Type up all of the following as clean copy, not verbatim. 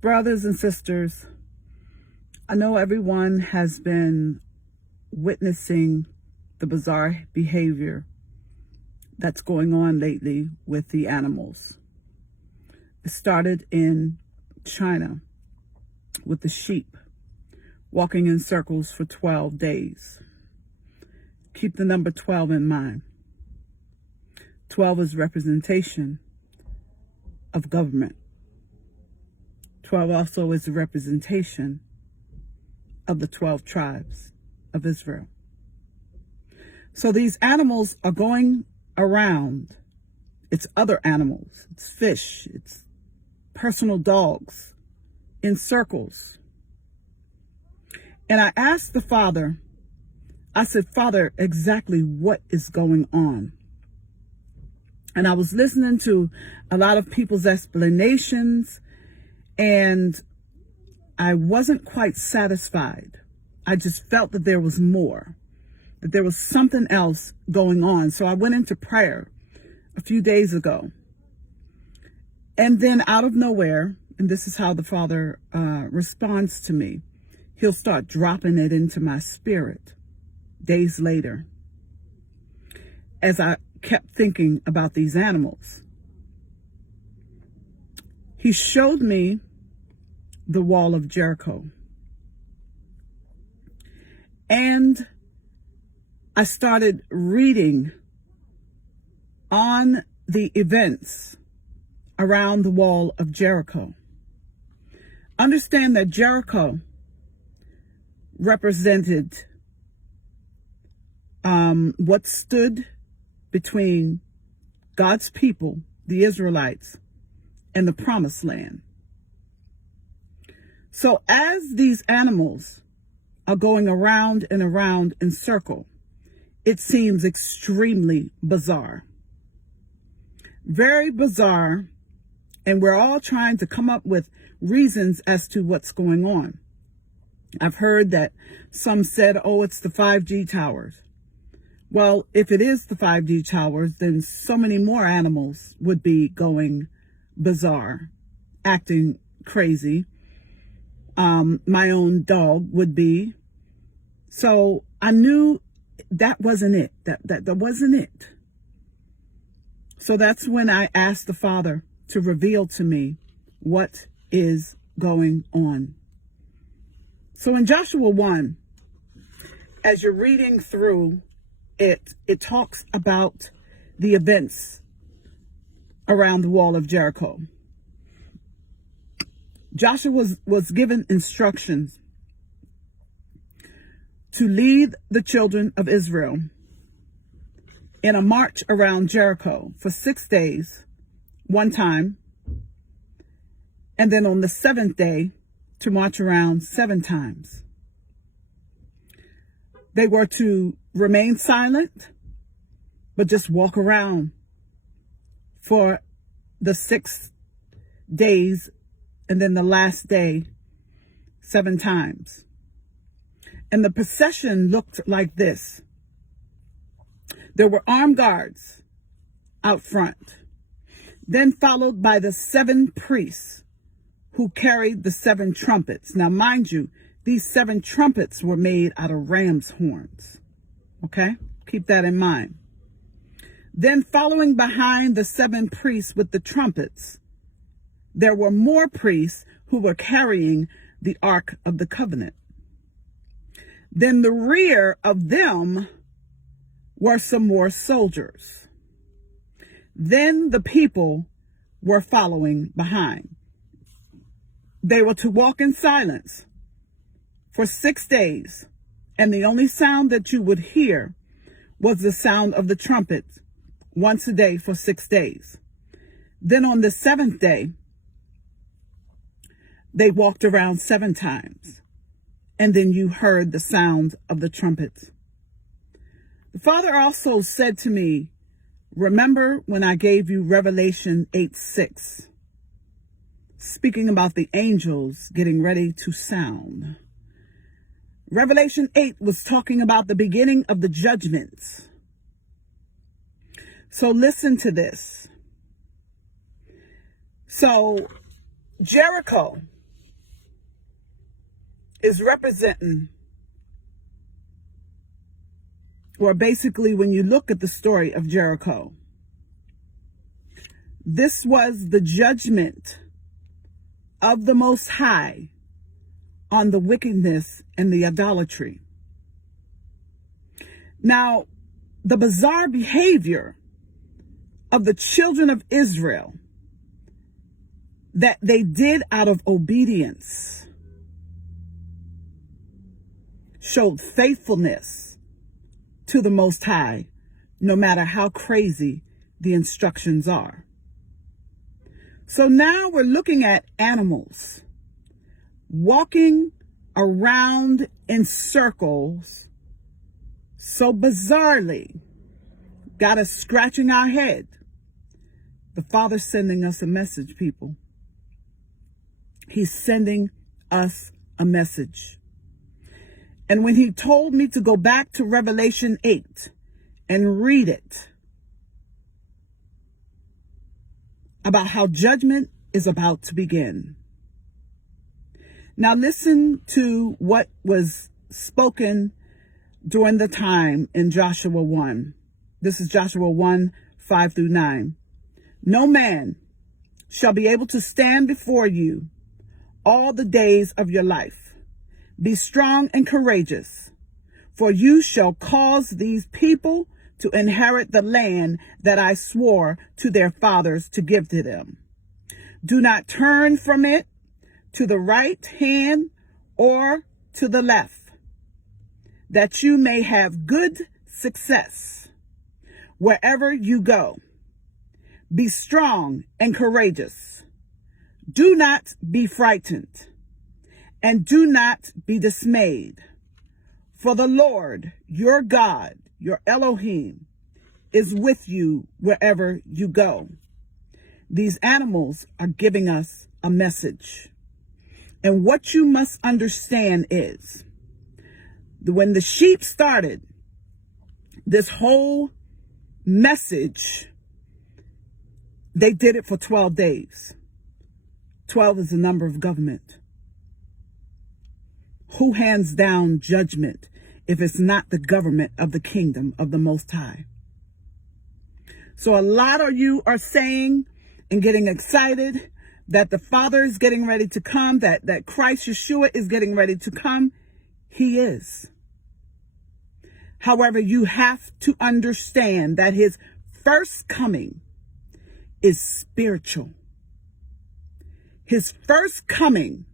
Brothers and sisters, I know everyone has been witnessing the bizarre behavior that's going on lately with the animals. It started in China with the sheep walking in circles for 12 days. Keep the number 12 in mind. 12 is representation of government. 12 also is a representation of the 12 tribes of Israel. So these animals are going around. It's other animals, it's fish, it's personal dogs in circles. And I asked the Father, I said, Father, exactly what is going on? And I was listening to a lot of people's explanations, and I wasn't quite satisfied. I just felt that there was more, that there was something else going on. So I went into prayer a few days ago. And then out of nowhere, and this is how the Father responds to me, He'll start dropping it into my spirit days later as I kept thinking about these animals. He showed me the wall of Jericho. And I started reading on the events around the wall of Jericho. Understand that Jericho represented what stood between God's people, the Israelites, and the promised land. So as these animals are going around and around in circle, it seems extremely bizarre. Very bizarre, and we're all trying to come up with reasons as to what's going on. I've heard that some said, oh, it's the 5G towers. Well, if it is the 5G towers, then so many more animals would be going bizarre, acting crazy. My own dog would be. So I knew that wasn't it. That wasn't it. So that's when I asked the Father to reveal to me what is going on. So in Joshua 1, as you're reading through it, it talks about the events around the wall of Jericho. Joshua was given instructions to lead the children of Israel in a march around Jericho for 6 days, one time, and then on the 7th day to march around 7 times. They were to remain silent, but just walk around for the 6 days, and then the last day 7 times. And the procession looked like this. There were armed guards out front, then followed by the 7 priests who carried the 7 trumpets. Now, mind you, these 7 trumpets were made out of ram's horns. Okay? Keep that in mind. Then following behind the 7 priests with the trumpets, there were more priests who were carrying the Ark of the Covenant. Then the rear of them were some more soldiers. Then the people were following behind. They were to walk in silence for 6 days, and the only sound that you would hear was the sound of the trumpets once a day for 6 days. Then on the 7th day, they walked around 7 times, and then you heard the sound of the trumpets. The Father also said to me, remember when I gave you Revelation 8:6, speaking about the angels getting ready to sound. Revelation 8 was talking about the beginning of the judgments. So listen to this. So Jericho is representing, or basically when you look at the story of Jericho, this was the judgment of the Most High on the wickedness and the idolatry. Now, the bizarre behavior of the children of Israel that they did out of obedience showed faithfulness to the Most High, no matter how crazy the instructions are. So now we're looking at animals walking around in circles so bizarrely, got us scratching our head. The Father's sending us a message, people. He's sending us a message. And when he told me to go back to Revelation 8 and read it about how judgment is about to begin. Now listen to what was spoken during the time in Joshua 1. This is Joshua 1, 5 through 9. No man shall be able to stand before you all the days of your life. Be strong and courageous, for you shall cause these people to inherit the land that I swore to their fathers to give to them. Do not turn from it to the right hand or to the left, that you may have good success wherever you go. Be strong and courageous. Do not be frightened, and do not be dismayed. For the Lord, your God, your Elohim, is with you wherever you go. These animals are giving us a message. And what you must understand is, when the sheep started this whole message, they did it for 12 days. 12 is the number of government. Who hands down judgment if it's not the government of the kingdom of the Most High? So a lot of you are saying and getting excited that the Father is getting ready to come, that Christ Yeshua is getting ready to come. He is. However, you have to understand that his first coming is spiritual. His first coming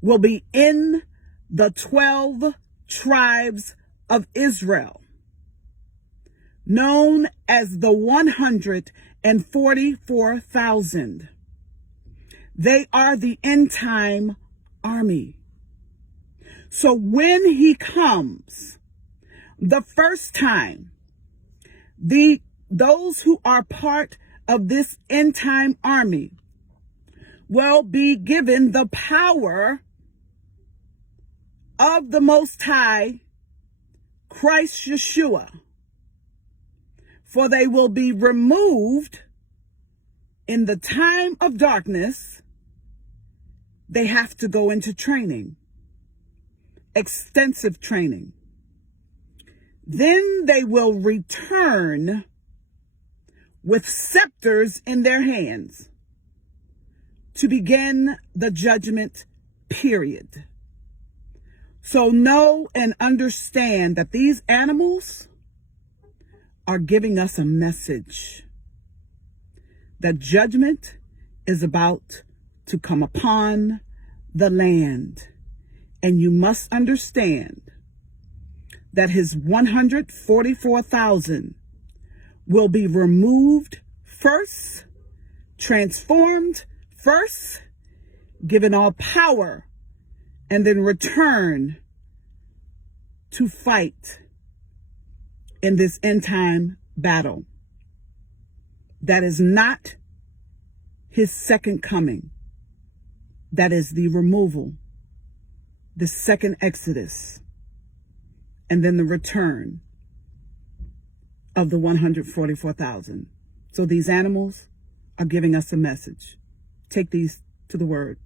will be in the 12 tribes of Israel, known as the 144,000. They are the end time army. So when he comes the first time, those who are part of this end time army will be given the power of the Most High, Christ Yeshua, for they will be removed in the time of darkness. They have to go into training, extensive training. Then they will return with scepters in their hands to begin the judgment period. So know and understand that these animals are giving us a message that judgment is about to come upon the land. And you must understand that his 144,000 will be removed first, transformed first, given all power, and then return to fight in this end time battle. That is not his second coming. That is the removal, the second Exodus, and then the return of the 144,000. So these animals are giving us a message. Take these to the word.